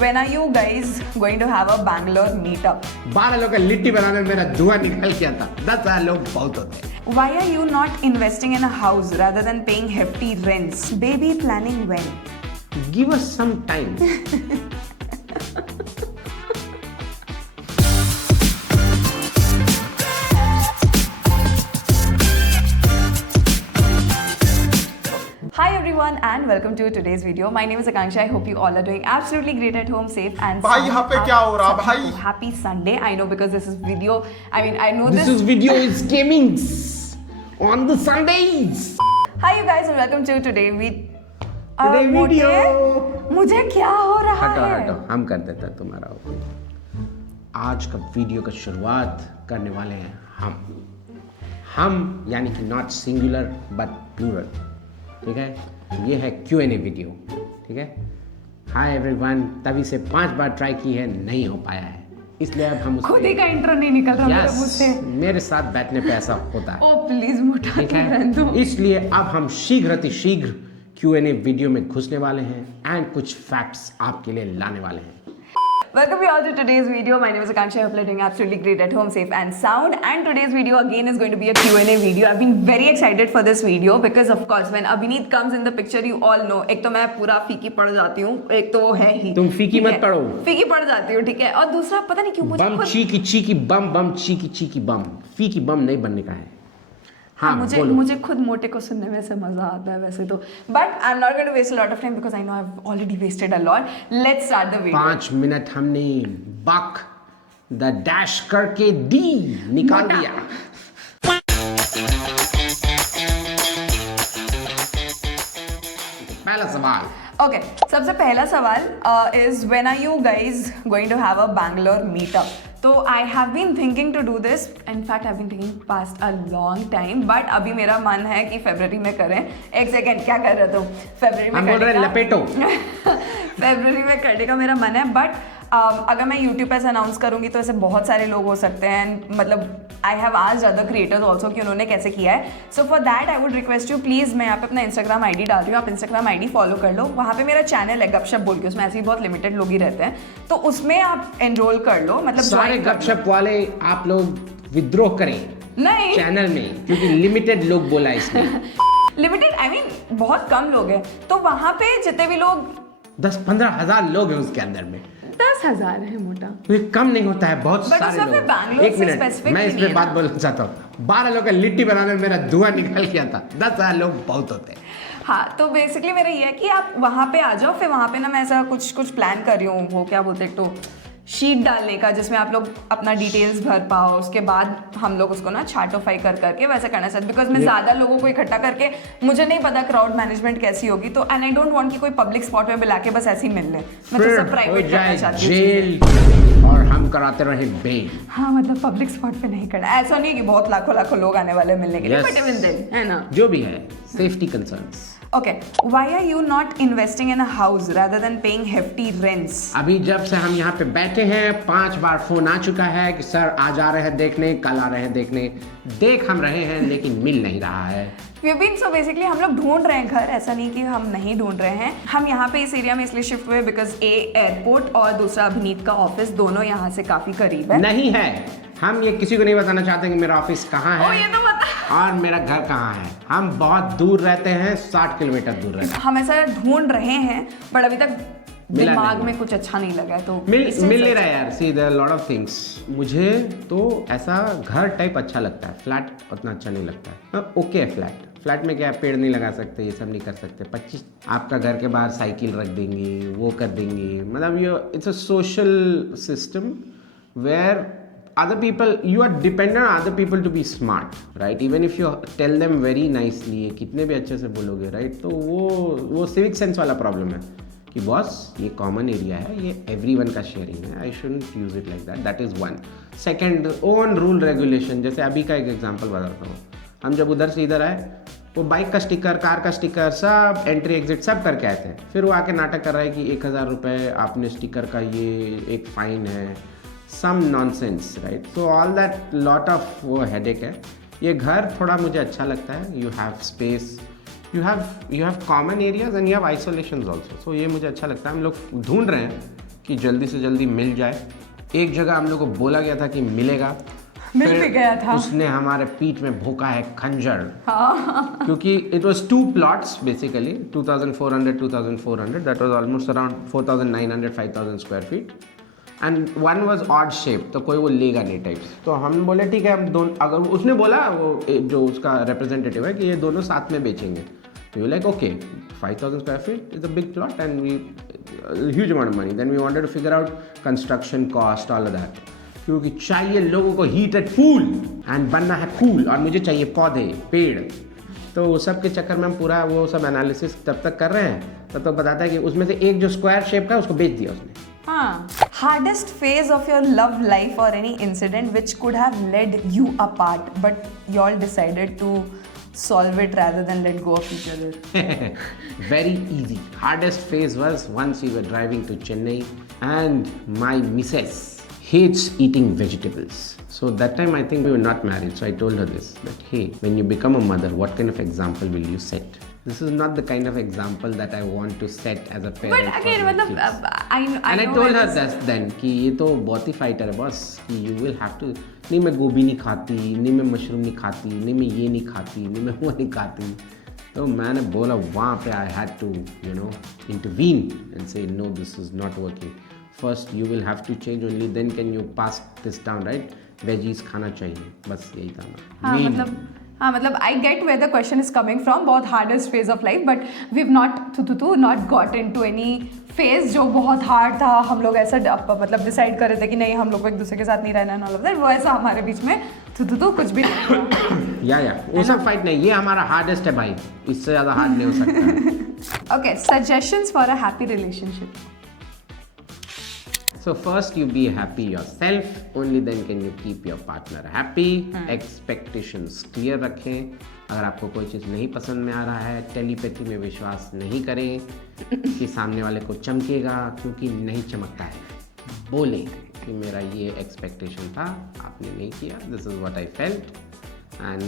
When are you guys going to have a Bangalore meetup? 12 लोग का लिट्टी बनाने में मेरा धुआं निकल गया था। 10,000 लोग बहुत होते हैं। Why are you not investing in a house rather than paying hefty rents? Baby planning when? Give us some time. Hi everyone and welcome to today's video. My name is Akanksha. I hope you all are doing absolutely great at home, safe and भाई यहाँ पे क्या हो रहा भाई? Happy Sunday. I know because this is video. I know This is video is gamings on the Sundays. Hi you guys and welcome to today Today video. मुझे क्या हो रहा हटो है? हटो हम कर देते हैं तुम्हारा ओपनिंग। आज का वीडियो का शुरुआत करने वाले हैं हम यानी कि नॉट सिंगुलर बट प्लूरल। ठीक है, ये है Q&A वीडियो। ठीक है, हाय एवरीवन। तभी से 5 बार ट्राई की है, नहीं हो पाया है, इसलिए अब हम खुद ही का इंट्रो नहीं निकल रहा मेरे मुंह से। मेरे साथ बैठने पे ऐसा होता है। ओ प्लीज मोटा ठीक है, इसलिए अब हम शीघ्र Q&A वीडियो में घुसने वाले हैं एंड कुछ फैक्ट्स आपके लिए लाने वाले हैं। Welcome you all to today's video. My name is Akanksha. I hope you're doing absolutely great at home, safe and sound. And today's video again is going to be a Q&A video. I've been very excited for this video because of course when Abhineet comes in the picture, you all know. एक तो मैं पूरा फीकी पड़ जाती हूँ, एक तो वो है ही। तुम फीकी मत पढ़ो। फीकी पड़ जाती हूँ, ठीक है। और दूसरा पता नहीं क्यों मुझे बम खुद चीकी बम चीकी बम, फीकी बम नहीं बनने का है। हाँ, मुझे खुद मोटे को सुनने में से मजा आता है वैसे तो, but I am not going to waste a lot of time because I know I have already wasted a lot. Let's start the video. 5 minute हमने बक द डैश करके डी निकाल दिया। पहला सवाल। ओके, सबसे पहला सवाल is when are you guys going to have a Bangalore meetup? तो I have been thinking to do this, in fact I have been thinking past a long time, but अभी मेरा मन है कि फरवरी में करें। एक सेकेंड, क्या कर रहे तुम? फरवरी में बोल रहे लपेटो। फरवरी में करने का मेरा मन है, बट अगर मैं यूट्यूब पे ऐसे अनाउंस करूंगी तो ऐसे बहुत सारे लोग हो सकते हैं। मतलब I have asked other creators also कि उन्होंने कैसे किया है। So for that I would request you please, मैं यहाँ पे अपना इंस्टाग्राम आईडी डाल रही हूँ, आप इंस्टाग्राम आईडी फॉलो कर लो। वहाँ पे मेरा चैनल है गपशप बोल के, उसमें ऐसे ही बहुत लिमिटेड लोग ही रहते हैं, तो उसमें आप एनरोल कर लो। मतलब सारे गपशप वाले आप लोग विद्रोह करें नहीं चैनल में, क्योंकि लिमिटेड लोग बोला इसमें। लिमिटेड आई मीन बहुत कम लोग हैं, तो वहाँ पे जितने भी लोग 10-15 हजार लोग हैं उसके अंदर में। 10,000 है मोटा, ये कम नहीं होता है, बहुत But सारे उसमें लोग। बैंगलोर एक से मिनट, specific मैं इस नहीं पे है बात ना। बोलना चाहता हूँ। 12 लोग का लिट्टी बनाने में मेरा धुआं निकल गया था। 10,000 लोग बहुत होते हैं। हाँ, तो बेसिकली मेरा ये है कि आप वहाँ पे आ जाओ। फिर वहाँ पे ना मैं ऐसा कुछ प्लान कर रही हूँ, वो क्या बोलते हैं, एक तो शीट डालने का जिसमें आप लोग अपना डिटेल्स भर पाओ, उसके बाद हम लोग उसको ना छाटोफाई करके वैसे करना चाहते, बिकॉज मैं ज़्यादा लोगों को इकट्ठा करके मुझे नहीं पता क्राउड मैनेजमेंट कैसी होगी, तो एंड आई डोंट वांट कि कोई पब्लिक स्पॉट में बुला के बस ऐसे ही मिल ले। मैं तो सब प्राइवेट करना चाहती हूँ जेल और हम कराते रहे बेल। हाँ, मतलब पब्लिक स्पॉट पे नहीं करना। ऐसा नहीं है कि बहुत लाखों लोग आने वाले मिलने के लिए, बट इवन देन, है ना, जो भी है, safety concerns. Okay, why are you not investing in a house rather than paying hefty rents? अभी जब से हम यहाँ पे बैठे हैं 5 बार फोन आ चुका है कि सर आज आ रहे हैं देखने, कल आ रहे हैं देखने। देख हम रहे हैं लेकिन मिल नहीं रहा है। सो बेसिकली हम लोग ढूंढ रहे हैं घर, ऐसा नहीं कि हम नहीं ढूंढ रहे हैं। हम यहाँ पे इस एरिया में इसलिए शिफ्ट हुए बिकॉज एयरपोर्ट और दूसरा अभिनीत का ऑफिस दोनों यहाँ से काफी करीब है। नहीं है, हम ये किसी को नहीं बताना चाहते कि मेरा ऑफिस कहाँ है। ओ, ये तो बता। और मेरा घर कहाँ है। हम बहुत दूर रहते हैं, 60 किलोमीटर दूर रहते हैं। हम ऐसा ढूंढ रहे हैं, बट अभी तक मिला दिमाग नहीं। में कुछ अच्छा नहीं लगा है, तो मिल नहीं रहा है यार। सी देयर लॉट ऑफ थिंग्स। मुझे तो ऐसा घर टाइप अच्छा लगता है, फ्लैट उतना अच्छा नहीं लगता है। ओके फ्लैट में क्या पेड़ नहीं लगा सकते, ये सब नहीं कर सकते। 25 आपका घर के बाहर साइकिल रख देंगे, वो कर देंगे। मतलब ये it's a social system where other people, you are dependent on other people to be smart, right? Even if you tell them very nicely, कितने भी अच्छे से बोलोगे, right? तो वो civic sense वाला प्रॉब्लम है कि बॉस ये कॉमन एरिया है, ये एवरीवन का शेयरिंग है, I shouldn't use it like that. That is one. Second, own rule regulation. जैसे अभी का एक एग्जांपल बताता हूँ। हम जब उधर से इधर आए, वो बाइक का स्टिकर, कार का स्टिकर, सब एंट्री एग्जिट सब करके आए थे। फिर वो आके नाटक कर रहा है कि 1000 रुपये आपने स्टिकर का, ये एक फ़ाइन है। Some nonsense, right? So all that lot of वो हेडेक है। ये घर थोड़ा मुझे अच्छा लगता है। You have space, you have common areas and you have isolation also. So ये मुझे अच्छा लगता है। हम लोग ढूंढ रहे हैं कि जल्दी से जल्दी मिल जाए। एक जगह हम लोग को बोला गया था कि मिलेगा, मिल फिर भी गया था। उसने हमारे पीठ में भोंका है खंजर। क्योंकि it was 2 plots basically, 2400 that was almost around 4900 5000 square feet and one was odd shape, तो कोई वो लेगा नहीं टाइप्स। तो हम बोले ठीक है, हम दोनों, अगर उसने बोला वो जो उसका रिप्रेजेंटेटिव है कि ये दोनों साथ में बेचेंगे, तो you like okay 5000 square feet is a big plot and we huge amount of money. Then we wanted to figure out construction cost, all of that. क्योंकि चाहिए लोगों को हीटेड पूल एंड बनना है कूल, और मुझे चाहिए पौधे पेड़। तो वो सब के चक्कर में हम पूरा वो सब एनालिसिस तब तक कर रहे हैं, तब तक बताता है कि उसमें से एक जो स्क्वायर शेप का उसको बेच दिया उसने। हाँ, hardest phase of your love life or any incident which could have led you apart, but you all decided to solve it rather than let go of each other. Very easy. Hardest phase was once we were driving to Chennai and my missus hates eating vegetables. So that time I think we were not married. So I told her this, that hey, when you become a mother, what kind of example will you set? This is not the kind of example that I want to set as a parent. But again, for my मतलब kids. I And I know told her it is- that then कि ये तो बहुत ही fighter है boss, कि you will have to, नहीं मैं गोभी नहीं खाती, नहीं मैं मशरूम नहीं खाती, नहीं मैं ये नहीं खाती, नहीं मैं वो नहीं खाती। तो मैंने बोला वहाँ पे I had to intervene and say no, this is not working. First you will have to change, only then can you pass this down, right? Veggies खाना चाहिए, बस यही था ना। हाँ मतलब I get where the question is coming from, बहुत hardest phase of life, but we've not got into any phase जो बहुत hard था। हम लोग ऐसा मतलब डिसाइड कर रहे थे कि नहीं, हम लोग को एक दूसरे के साथ नहीं रहना है, all of that, वो ऐसा हमारे बीच में कुछ भी नहीं हुआ। या वो सब फाइट नहीं, ये हमारा हार्डेस्ट है भाई, इससे ज़्यादा हार्ड नहीं हो सकता। Okay, suggestions for a happy relationship. So first you be happy yourself, only then can you keep your partner happy. Expectations clear रखें। अगर आपको कोई चीज़ नहीं पसंद में आ रहा है, टेलीपैथी में विश्वास नहीं करें कि सामने वाले को चमकेगा, क्योंकि नहीं चमकता है। बोले कि मेरा ये एक्सपेक्टेशन था, आपने नहीं किया, this is what I felt. And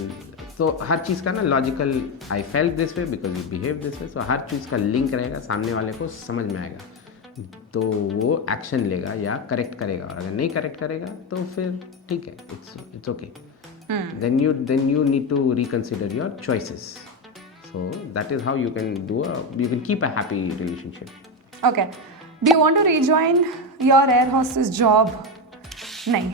तो हर चीज़ का ना logical, I felt this way because you behave this way, so हर चीज़ का लिंक रहेगा, सामने वाले को समझ में आएगा, तो वो एक्शन लेगा या करेक्ट करेगा। और अगर नहीं करेक्ट करेगा तो फिर ठीक है, it's okay. then you need to reconsider your choices. So that is how you can keep a happy relationship. Okay, do you want to rejoin your air hostess job? नहीं,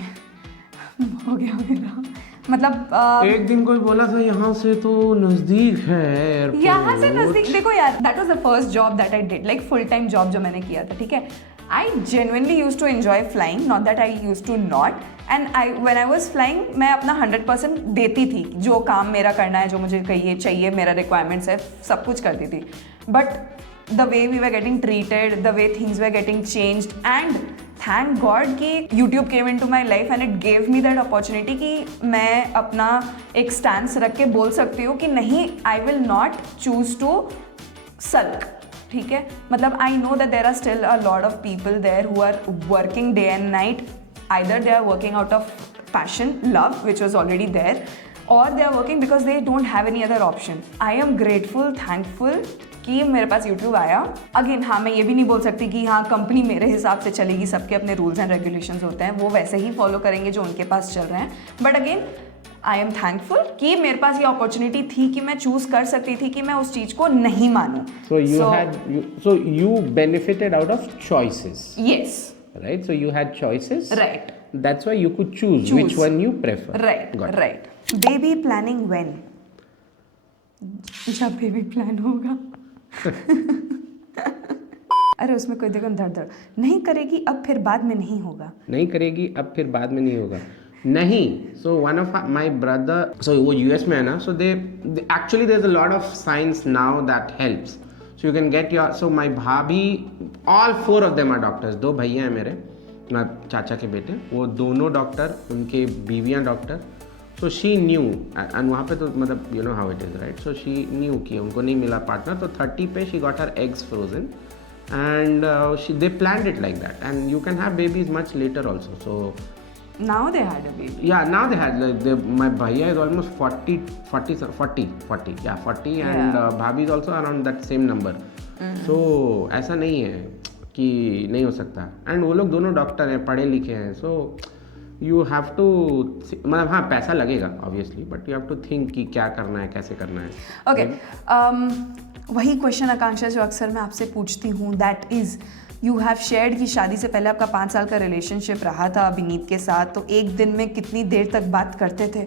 हो गया मेरा, मतलब एक दिन कोई बोला था यहाँ से तो नज़दीक है एयरपोर्ट। यहाँ से नजदीक, देखो यार, that was the first job that I did, like full time job जो मैंने किया था, ठीक है। I genuinely used to enjoy flying, not that I used to not, and when I was flying मैं अपना 100% देती थी, जो काम मेरा करना है, जो मुझे चाहिए, मेरा requirements है, सब कुछ करती थी। But the way we were getting treated, the way things were getting changed, and thank God कि YouTube came into my life and it gave me that opportunity कि मैं अपना एक stance रख के बोल सकती हूँ कि नहीं, I will not choose to sulk, ठीक है। मतलब I know that there are still a lot of people there who are working day and night, either they are working out of passion, love, which was already there, or they are working because they don't have any other option. I am grateful, thankful कि मेरे पास YouTube आया। Again हाँ, मैं ये भी नहीं बोल सकती कि हाँ कंपनी मेरे हिसाब से चलेगी, सबके अपने रूल्स एंड रेगुलेशंस होते हैं, वो वैसे ही फॉलो करेंगे जो उनके पास चल रहे हैं। But again I am thankful कि मेरे पास ये अपॉर्चुनिटी थी कि मैं चूज कर सकती थी कि मैं उस चीज को नहीं मानूं। So you benefited out of choices. Yes. Right? So you had choices. Right. That's why you could choose which one you prefer. Right. Got it. Right. Baby planning when? जब बेबी प्लान होगा। अरे उसमें कोई देखो धड़ नहीं करेगी, अब फिर बाद में नहीं होगा, नहीं करेगी अब फिर बाद में नहीं होगा, नहीं। So one of my brother, so वो यूएस में है ना, so they actually there is a lot of science now that helps, so you can get your, so my bhabhi, all 4 of them are doctors, 2 भैया हैं मेरे, मैं चाचा के बेटे, वो दोनों डॉक्टर, उनके बीवियाँ डॉक्टर। सो शी न्यू, एंड वहाँ पे तो मतलब you know how it is, right. So she knew कि उनको नहीं मिला पार्टनर, तो 30 पे she got her eggs frozen and they planned it like that, and you can have babies much later also. So now they had a baby. Yeah, now they had my bhaiya is almost 40 yeah 40 and bhabhi is also around that same number. So ऐसा नहीं है, कि नहीं हो सकता। And वो लोग दोनों डॉक्टर हैं, पढ़े लिखे हैं, सो यू हैव टू, मतलब हाँ पैसा लगेगा obviously, but you have to think कि क्या करना है, कैसे करना है। ओके, वही क्वेश्चन आकांक्षा जो अक्सर मैं आपसे पूछती हूँ, that is you have shared कि शादी से पहले आपका 5 साल का रिलेशनशिप रहा था अभिनीत के साथ, तो एक दिन में कितनी देर तक बात करते थे?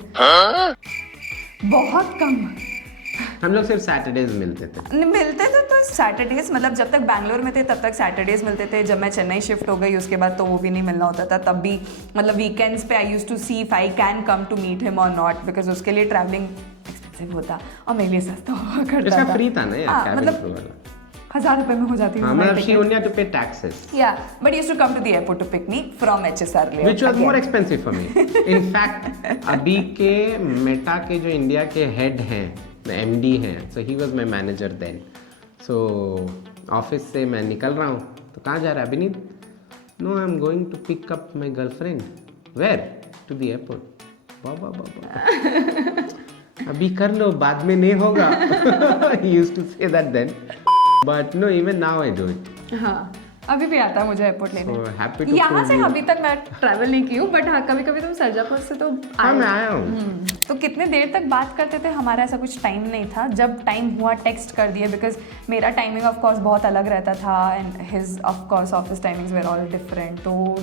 बहुत कम। हम लोग सिर्फ सैटरडेज मिलते थे। मिलते थे तो सैटरडेज, मतलब जब तक बैंगलोर में थे तब तक सैटरडेज मिलते थे। जब मैं चेन्नई शिफ्ट हो गई उसके बाद तो वो भी नहीं मिलना होता था, तब भी मतलब वीकेंड्स पे I used to see if I can come to meet him or not, because उसके लिए ट्रैवलिंग एक्सपेंसिव होता और मेरे लिए सस्ता हुआ करता इसका था। फ्री था ना यार, हाँ, cabin मतलब crew वाला। 1000 रुपए में हो जाती हाँ, मतलब she only had to pay taxes. Yeah, but he used to come to the airport to pick me from HSR layout. Which was again. more expensive for me. In fact, अभी के Meta के जो India के head हैं, MD हैं, so he was my manager then. So office से मैं निकल रहा हूँ तो कहाँ जा रहा है अभिनीत? No, I'm going to pick up my girlfriend. Where? To the airport. बाबा अभी कर लो, बाद में नहीं होगा। He used to say that then. But no, even now I do it. हाँ, अभी भी आता है मुझे एयरपोर्ट लेने। So happy to यहाँ prove से you. अभी तक मैं ट्रैवल नहीं की हूँ, बट हाँ कभी कभी तुम सरजापुर से तो हाँ आए। मैं आया हूँ। तो कितने देर तक बात करते थे? हमारा ऐसा कुछ टाइम नहीं था, जब टाइम हुआ टेक्स्ट कर दिया, बिकॉज मेरा टाइमिंग ऑफ कोर्स बहुत अलग रहता था and his of course office timings were all different. तो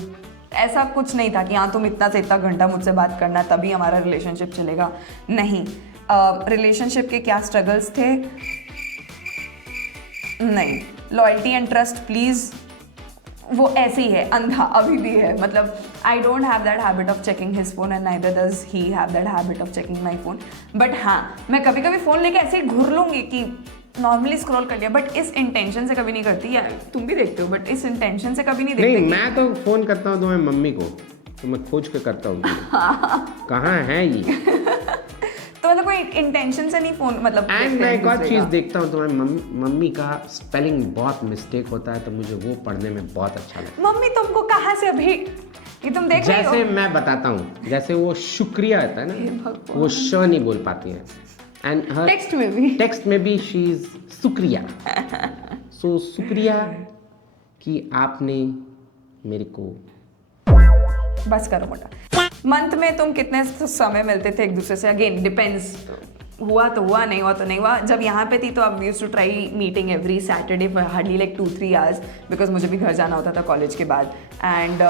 ऐसा कुछ नहीं था कि हाँ तुम इतना से इतना घंटा मुझसे बात करना तभी हमारा रिलेशनशिप चलेगा, नहीं। रिलेशनशिप के क्या स्ट्रगल्स थे? नहीं, लॉयल्टी एंड ट्रस्ट प्लीज़ वो ऐसे ही है, अंधा अभी भी है। मतलब I don't have that habit of checking his phone and neither does he have that habit of checking my phone. But हाँ, मैं कभी कभी फ़ोन लेके ऐसे ही घूर लूँगी कि नॉर्मली स्क्रॉल कर लिया, बट इस इंटेंशन से कभी नहीं करती। यार तुम भी देखते हो, बट इस इंटेंशन से कभी नहीं देखते। नहीं, मैं तो फ़ोन करता हूँ तुम्हारी मम्मी को, तो मैं खोज के करता हूँ कहाँ है ये। तो मतलब कोई इंटेंशन से नहीं फोन, मतलब एंड मैं एक और चीज़ देखता हूँ, तुम्हारी मम्मी का स्पेलिंग बहुत मिस्टेक होता है, तो मुझे वो पढ़ने में बहुत अच्छा लगता है। मम्मी तुमको कहाँ से अभी ये तुम देख रही हो? जैसे मैं बताता हूँ, जैसे वो शुक्रिया होता है ना, वो श नहीं बोल पाती है। एंड टेक्स्ट में भी शी इज शुक्रिया। सो शुक्रिया कि आपने मेरे को। बस करो मोटा। मंथ में तुम कितने समय मिलते थे एक दूसरे से? अगेन डिपेंड्स, हुआ तो हुआ, नहीं हुआ तो नहीं हुआ। जब यहाँ पे थी तो अब used to try meeting every Saturday for hardly like 2-3 hours, because मुझे भी घर जाना होता था कॉलेज के बाद। एंड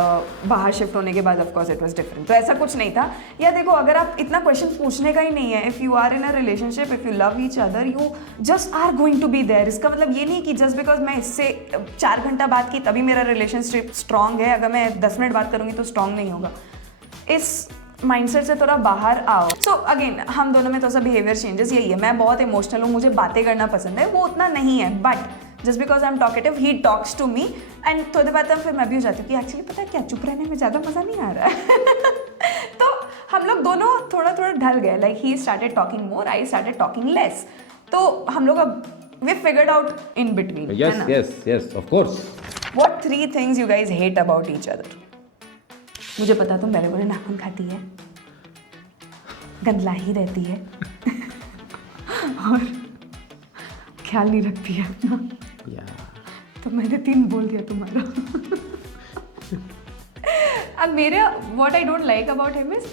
बाहर शिफ्ट होने के बाद of course it was different. तो ऐसा कुछ नहीं था। या देखो, अगर आप इतना क्वेश्चन पूछने का ही नहीं है, if you are in a relationship, if you love each other, you just are going to be there. इसका मतलब ये नहीं कि जस्ट बिकॉज मैं इससे 4 घंटा बात की तभी मेरा रिलेशनशिप स्ट्रांग है, अगर मैं 10 मिनट बात करूँगी तो स्ट्रांग नहीं होगा। इस माइंडसेट से थोड़ा बाहर आओ। सो अगेन हम दोनों में थोड़ा सा बिहेवियर चेंजेस यही है। मैं बहुत इमोशनल हूँ, मुझे बातें करना पसंद है, वो उतना नहीं है। But just because I am talkative, he talks to me and थोड़ी बात फिर मैं भी हो जाती हूँ कि एक्चुअली पता है क्या, चुप रहने में ज़्यादा मज़ा नहीं आ रहा है। तो हम लोग दोनों थोड़ा थोड़ा ढल गए। Like he started talking more, I started talking less. तो हम लोग अब we figured out in between. Yes of course. What 3 things you guys hate about each other? मुझे पता तुम बड़े बड़े नाखून खाती है, गंदला ही रहती है और ख्याल नहीं रखती है अपना। तो मैंने 3 बोल दिया तुम्हारा। अब मेरे what I don't like about him is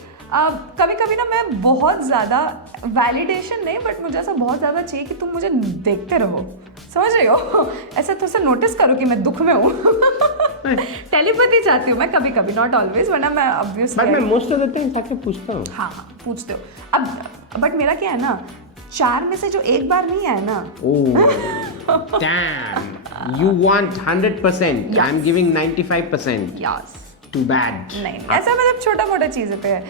कभी कभी ना मैं बहुत ज़्यादा वैलिडेशन नहीं, बट मुझे ऐसा बहुत ज़्यादा चाहिए कि तुम मुझे देखते रहो, समझ रहे हो? ऐसा थोड़ा सा नोटिस करो कि मैं दुख में हूँ। टेलीपैथी चाहती हूँ मैं कभी कभी, नॉट ऑलवेज, वरना मैं ऑब्वियसली। बट मैं मोस्ट ऑफ द टाइम जाके पूछता हूँ। हाँ पूछते हो। अब बट मेरा क्या है ना, 4 में से जो एक बार नहीं आया ना। Oh damn, you want 100%, I am giving 95%। Yes, too bad. नहीं ऐसा मतलब छोटा मोटा चीज़ें पे है।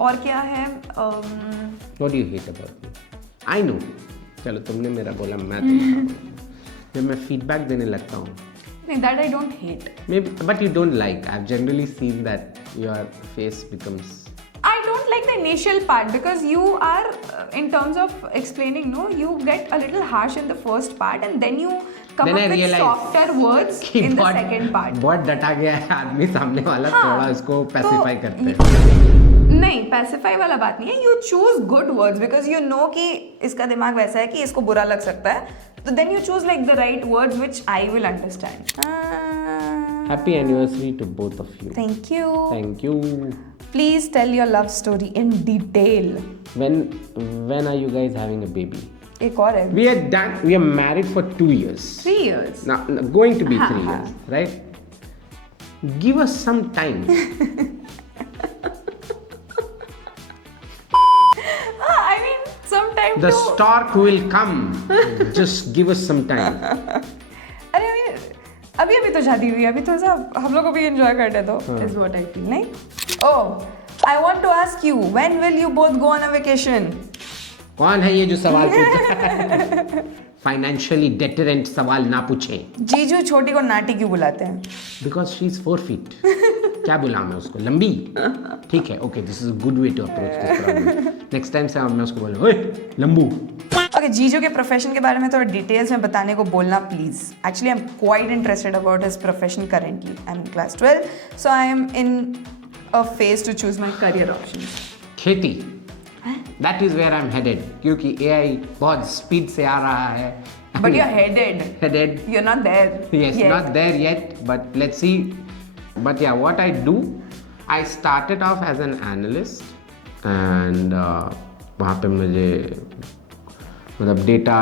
और क्या है? What do you hate about me? I know. चलो तुमने मेरा बोला, मैं जब मैं फीडबैक देने लगता हूँ, नहीं, that I don't hate. maybe but you don't like. I've generally seen that your face becomes. I don't like the initial part because you are in terms of explaining, no, you get a little harsh in the first part and then you come Then up I with realize softer words कि in the बहुत- second part. बहुत डटा गया है आदमी सामने वाला, हाँ, थोड़ा इसको तो पैसिफाई करते हैं। नहीं, पैसिफाई वाला बात नहीं है। You choose good words because you know कि इसका दिमाग वैसा है कि इसको बुरा लग सकता है, तो then you choose like the right words which I will understand. Happy anniversary to both of you. Thank you. Thank you. Please tell your love story in detail. When are you guys having a baby? एक और है. We are married for 2 years. 3 years. Now going to be 3 हाँ. years, right? Give us some time. I mean, sometime The to. stork will come. Just give us some time. अरे अभी तो शादी हुई है, अभी थोड़ा सा हम लोग को भी एंजॉय करने दो. Is what I feel, नहीं? Oh, I want to ask you, when will you both go on a vacation? कौन है ये जो सवाल पूछता है? फाइनेंशियली डेटरेंट सवाल ना पूछे. जीजू छोटी को नाटी क्यों बुलाते हैं? Because she is 4 feet. क्या बुलाऊं मैं उसको? लंबी? ठीक है, okay, this is a good way to approach this problem. Next time से मैं उसको बोलूं, ओए लंबू. ओके, जीजू के प्रोफेशन के बारे में थोड़ा डिटेल्स में बताने को बोलना please. Actually I am quite interested about his profession currently. I am in class 12, so I am in a phase to choose my career options. खेती. That is where I am headed, क्योंकि AI बहुत speed से आ रहा है. But you are headed. Headed. You're not there. Yes, yet. not there yet, but let's see. But yeah, what I do, I started off as an analyst, and वहाँ पे मुझे मतलब डेटा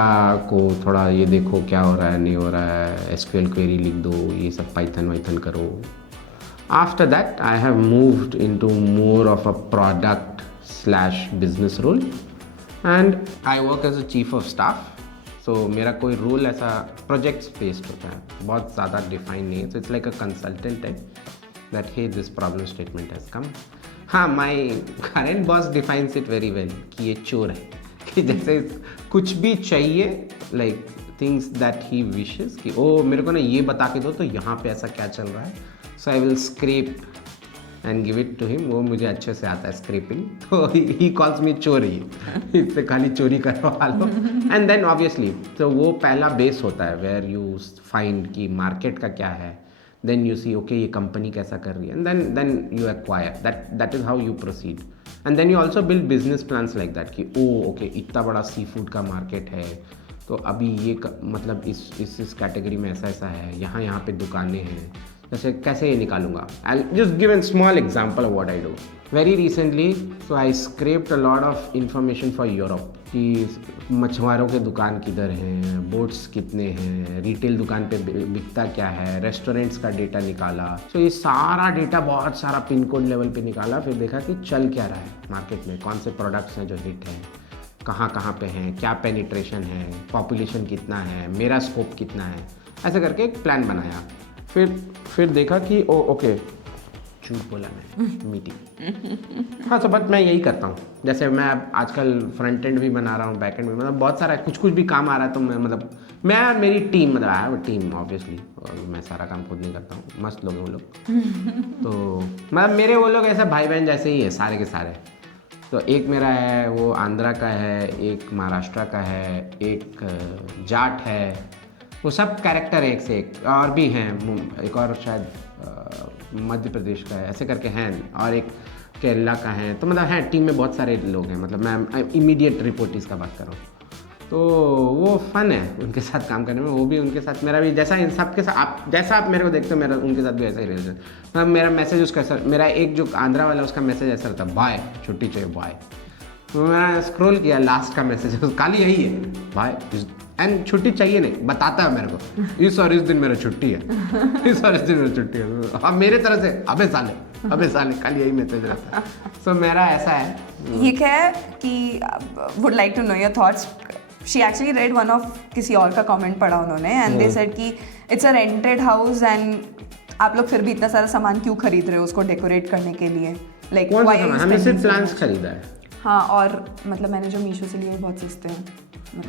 को थोड़ा ये देखो क्या हो रहा है नहीं हो रहा है, SQL क्वेरी लिख दो, ये सब पाइथन करो. After that, I have moved into more of a product/business role, and I work as a chief of staff. So मेरा कोई रोल ऐसा प्रोजेक्ट्स बेस्ड होता है, बहुत ज़्यादा डिफाइन नहीं है. So it's like a consultant type that hey this problem statement has come. हाँ, my current boss defines it very well कि ये चोर है. कि जैसे कुछ भी चाहिए, like things that he wishes कि ओ मेरे को ना ये बता के दो तो यहाँ पे ऐसा क्या चल रहा है. So I will scrape and give it to him. वो मुझे अच्छे से आता है स्क्रेपिंग, तो ही कॉल्स मी चोरी. इससे खाली चोरी करवा लो. एंड देन ऑब्वियसली तो वो पहला बेस होता है वेयर यू फाइंड कि मार्केट का क्या है. देन यू सी ओके ये कंपनी कैसा कर रही है, and then you acquire. That is how you proceed. And then you also build business plans like that कि ओ ओके इतना बड़ा सी फूड का मार्केट है, तो अभी ये मतलब इस कैटेगरी में ऐसा है, यहाँ पे दुकानें हैं, जैसे कैसे ये निकालूंगा. I just give an small example of what I do. Very recently so I scraped a lot of information for Europe कि मछुआरों के दुकान किधर हैं, बोट्स कितने हैं, रिटेल दुकान पे बिकता क्या है, रेस्टोरेंट्स का डेटा निकाला. सो ये सारा डेटा बहुत सारा पिन कोड लेवल पे निकाला. फिर देखा कि चल क्या रहा है मार्केट में, कौन से प्रोडक्ट्स हैं जो हिट हैं, कहाँ पे हैं, क्या पेनिट्रेशन है, पॉपुलेशन कितना है, मेरा स्कोप कितना है. ऐसे करके एक प्लान बनाया. फिर देखा कि ओ ओके झूठ बोला मैं मीटिंग. हाँ, तो बट मैं यही करता हूँ. जैसे मैं आजकल फ्रंट एंड भी बना रहा हूँ, बैक एंड भी, मतलब बहुत सारा कुछ भी काम आ रहा है, तो मैं और मेरी टीम, मतलब I have a team obviously. मैं सारा काम खुद नहीं करता हूँ, मस्त लोग हैं वो लोग. तो मतलब मेरे वो लोग ऐसा भाई बहन जैसे ही है सारे के सारे. तो एक मेरा है वो आंध्रा का है, एक महाराष्ट्र का है, एक जाट है. वो सब कैरेक्टर है एक से एक, और भी हैं, एक और शायद मध्य प्रदेश का है, ऐसे करके हैं, और एक केरला का है. तो मतलब हैं टीम में बहुत सारे लोग हैं. मतलब मैं इमीडिएट रिपोर्टिस का बात कर रहा हूँ. तो वो फन है उनके साथ काम करने में. वो भी उनके साथ मेरा भी जैसा इन सब के साथ आप जैसा आप मेरे को देखते हो, मेरा उनके साथ भी ऐसा ही रिलेशन. मतलब मेरा मैसेज उसका सर, मेरा एक जो आंध्रा वाला उसका मैसेज ऐसा रहता है, बाय छुट्टी चाहिए बाय. तो मैंने स्क्रॉल किया, लास्ट का मैसेज खाली यही है, बाय एंड छुट्टी चाहिए नहीं, बताता है मेरे को इस और इस दिन मेरा छुट्टी है, इस और इस दिन मेरा छुट्टी है. अब मेरे तरह से अबे साले खाली यही मैसेज रहता है. सो मेरा ऐसा है. ये क्या है कि would like to know your thoughts. She actually read one of किसी और का कमेंट पढ़ा उन्होंने, एंड दे सेड कि इट्स अ रेंटेड हाउस एंड आप लोग फिर भी इतना सारा सामान क्यों खरीद रहे हो उसको डेकोरेट करने के लिए. लाइक हमने सिर्फ प्लान्स खरीदा है. हाँ, और मतलब मैंने जो मीशो से लिए बहुत सस्ते हैं.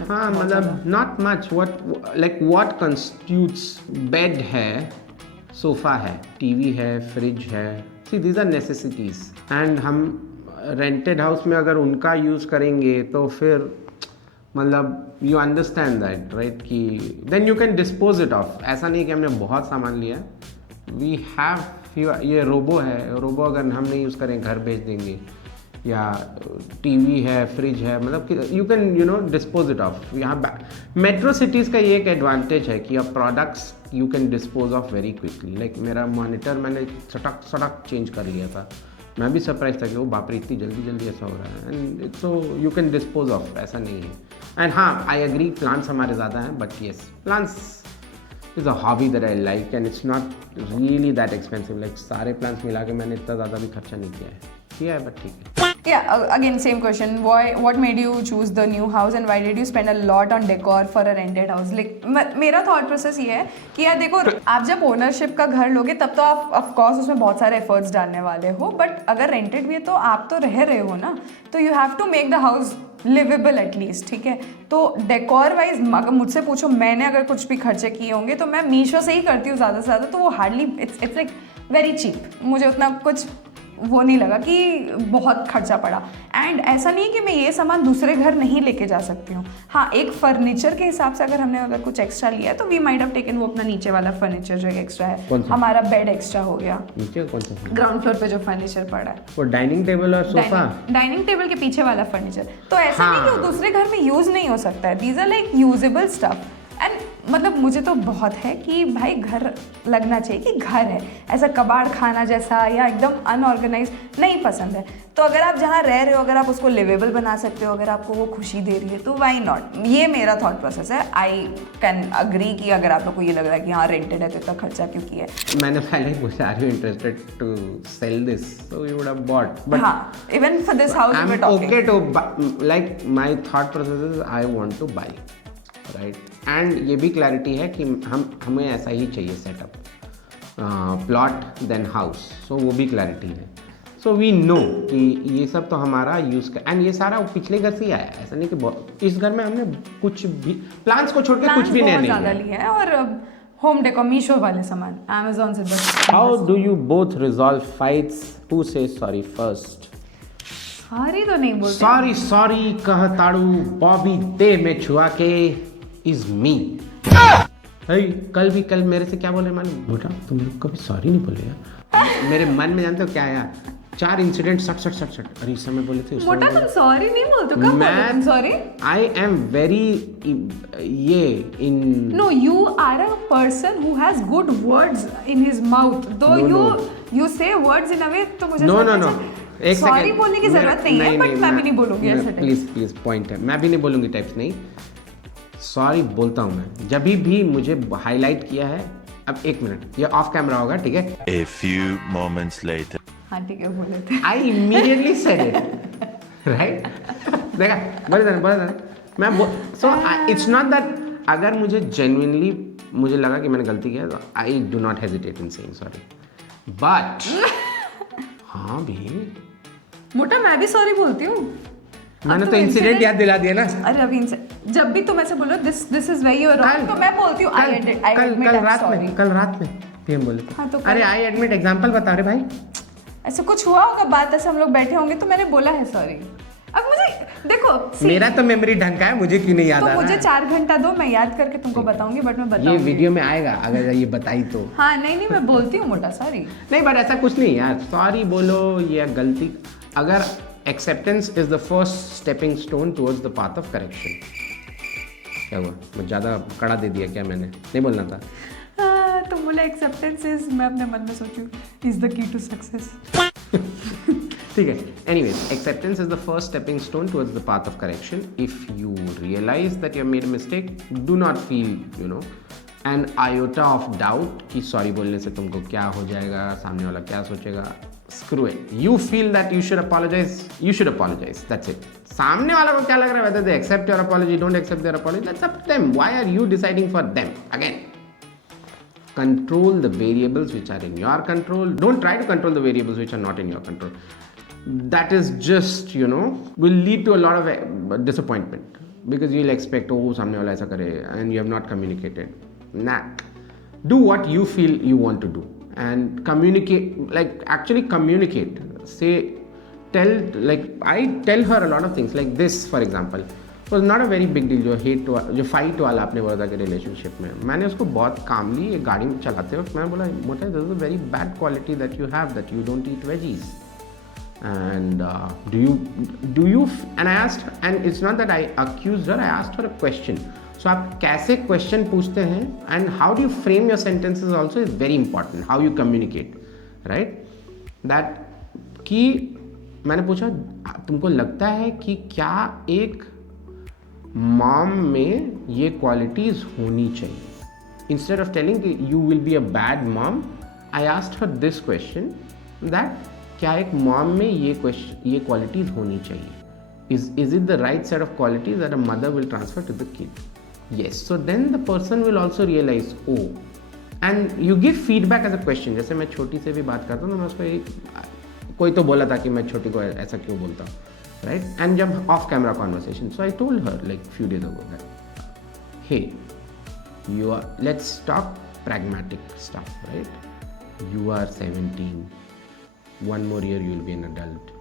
हाँ, मतलब not much. What constitutes bed है, सोफ़ा है, टीवी है, फ्रिज है. See these are necessities. And हम रेंटेड हाउस में अगर उनका यूज़ करेंगे तो फिर मतलब यू अंडरस्टैंड दैट राइट कि then you can dispose it off. ऐसा नहीं कि हमने बहुत सामान लिया. वी हैव ये रोबो है, रोबो अगर हम नहीं यूज़ करें घर भेज देंगे. या टीवी है, फ्रिज है, मतलब you can dispose it of. यहाँ मेट्रो सिटीज़ का ये एक एडवांटेज है कि अब products you can dispose of very quickly. Like मेरा मॉनिटर मैंने सटक चेंज कर लिया था, मैं भी सरप्राइज था कि वो बाप रे इतनी जल्दी ऐसा हो रहा है। And so you can dispose of, ऐसा नहीं है। एंड हाँ, आई एग्री प्लांट्स हमारे ज़्यादा हैं, but yes plants is a hobby that I like and it's not really that expensive. Like सारे प्लांट्स मिला के मैंने इतना ज़्यादा भी खर्चा नहीं किया है, बट ठीक है। Yeah, again, same question. What made you choose the new house and why did you spend a lot on decor for a rented house? Like, मेरा thought process ये है कि यार देखो, आप जब ओनरशिप का घर लोगे तब तो आप ऑफ कोर्स उसमें बहुत सारे एफर्ट्स डालने वाले हो, बट अगर रेंटेड भी है तो आप तो रह रहे हो ना, तो you have to make the house liveable at least, ठीक है। तो डेकोर वाइज अगर मुझसे पूछो, मैंने अगर कुछ भी खर्चे किए होंगे तो मैं मीशो से ही करती हूँ ज़्यादा से ज़्यादा, तो वो hardly it's like very cheap. मुझे उतना कुछ वो नहीं लगा कि बहुत खर्चा पड़ा। एंड ऐसा नहीं कि मैं ये सामान दूसरे घर नहीं लेके जा सकती हूँ। हाँ, एक फर्नीचर के हिसाब से अगर हमने कुछ एक्स्ट्रा लिया है तो वी माइट हैव टेकन वो अपना नीचे वाला फर्नीचर जो एक एक्स्ट्रा है, हमारा बेड एक्स्ट्रा हो गया। नीचे कौन सा? ग्राउंड फ्लोर पे जो फर्नीचर पड़ा है, वो डाइनिंग टेबल और सोफा, डाइनिंग टेबल के पीछे वाला फर्नीचर। तो ऐसा नहीं कि वो दूसरे घर में यूज नहीं हो सकता है। These are like usable stuff. And मतलब मुझे तो बहुत है कि भाई घर लगना चाहिए कि घर है, ऐसा कबाड़ खाना जैसा या एकदम अनऑर्गेनाइज नहीं पसंद है। तो अगर आप जहाँ रह रहे हो, अगर आप उसको लिवेबल बना सकते हो, अगर आपको वो खुशी दे रही है तो वाई नॉट। ये मेरा थॉट प्रोसेस है। आई कैन अग्री कि अगर आप लोग को ये लग रहा है कि हाँ रेंटेड है तो इतना खर्चा क्यों किया है। मैंने पहले ही पूछा, are you interested to sell this, so you would have bought, but हाँ, even for this house we were talking, okay to like my thought process is I want to buy, right. And ये भी clarity है कि हमें ऐसा ही चाहिए setup, plot then house, so वो भी क्लैरिटी है। सो वी नो कि ये सब तो हमारा यूज़ का, एंड ये सारा पिछले घर से ही आया है। ऐसा नहीं कि इस घर में हमने कुछ भी प्लान्स को छोड़ के कुछ भी नहीं लिया है। और होम डेकोर मीशो वाले सामान अमेज़न से बस। How do you both resolve fights? Who says sorry first? Sorry तो नहीं बोलते। सॉरी कहताड़ू बॉबी दे में छुआ के इज मी। कल मेरे से क्या बोले मालूम? बेटा तुम लोग कभी सॉरी नहीं बोले यार। मेरे मन में जानते हो क्या आया? 4 इंसिडेंट सट। अरे इस समय बोले थे, मोटा तुम सॉरी नहीं बोलते, कब बोलते तुम सॉरी? आई एम वेरी ये इन no, you are a person who has good words in his mouth, though you say words in a way, तो मुझे नो एक सॉरी बोलने की जरूरत नहीं है, बट मैं भी नहीं बोलूंगी ऐसे। प्लीज पॉइंट है, मैं भी नहीं बोलूंगी टाइप्स नहीं। सॉरी बोलता हूँ मैं जब भी मुझे हाईलाइट किया है। अब 1 मिनट, ये ऑफ कैमरा होगा, ठीक है? A few moments later. हाँ ठीक है, बोले थे। I immediately said it, right? देखा, बोले था मैं so it's not that अगर मुझे genuinely मुझे लगा कि मैंने गलती किया तो I do not hesitate in saying sorry, but हाँ भी मोटा मैं भी सॉरी बोलती हूँ। मैंने तो इंसिडेंट याद दिला दिया ना। अरे अभी जब भी तुम ऐसे बोलो this is very your wrong, तो मैं बोलती हूँ कल रात में पीएम बोले थे। हाँ, तो अरे आई एडमिट, एग्जांपल बता रहे भाई। ऐसे कुछ हुआ होगा, बात ऐसे हम लोग बैठे होंगे तो मैंने बोला है सॉरी। अब मुझे देखो, मेरा तो मेमोरी ढंग का है, मुझे क्यों नहीं याद आ रहा है? तो मुझे 4 घंटा दो, मैं याद करके तुमको बताऊंगी, बट मैं बताऊंगी। ये वीडियो में आएगा अगर ये बताई तो। हाँ नहीं मैं बोलती हूँ मोटा सॉरी। नहीं बट ऐसा कुछ नहीं यार, सॉरी बोलो या गलती, अगर acceptance is the first stepping stone towards the path of correction। क्या हुआ, मैं ज़्यादा कड़ा दे दिया क्या? मैंने नहीं बोलना था। तुम बोले acceptance is, मैं अपने मन में सोचूं is the key to success। ठीक है, anyways acceptance is the first stepping stone towards the path of correction। if you realize that you have made a mistake, do not feel an iota of doubt कि sorry बोलने से तुमको क्या हो जाएगा, सामने वाला क्या सोचेगा। Screw it. You feel that you should apologize, you should apologize. That's it. सामने वाला को क्या लग रहा है, whether they accept your apology, don't accept their apology, that's up to them. Why are you deciding for them? Again, control the variables which are in your control. Don't try to control the variables which are not in your control. That is just, will lead to a lot of disappointment because you'll expect, oh, सामने वाला ऐसा करे, and you have not communicated. Nah. Do what you feel you want to do. And communicate, like actually communicate, say I tell her a lot of things like this, for example was not a very big deal। जो fight वाला आपने बोला था कि relationship में, मैंने उसको बहुत कामली एक गाड़ी में चलाते वक्त मैं बोला, मोटा this is a very bad quality that you have, that you don't eat veggies And do you and I asked, and it's not that I accused her, I asked her a question. So आप कैसे question पूछते हैं and how do you frame your sentences also is very important, how you communicate, right? That कि मैंने पूछा तुमको लगता है कि क्या एक मॉम में ये क्वालिटीज होनी चाहिए? इंस्टेड ऑफ टेलिंग कि you will be a bad mom, I asked her this question that क्या एक मॉम में ये क्वालिटीज होनी चाहिए? Is it the right set of qualities that a mother will transfer to the kid? Yes. So then the person will also realise oh, and you give feedback as a question. जैसे मैं छोटी से भी बात करता हूँ तो मैं उसको कोई तो बोला था कि मैं छोटी को ऐसा क्यों बोलता हूँ, right? And jump off camera conversation. So I told her like few days ago that, hey, let's talk pragmatic stuff, right? You are 17, 1 more year you will be an adult.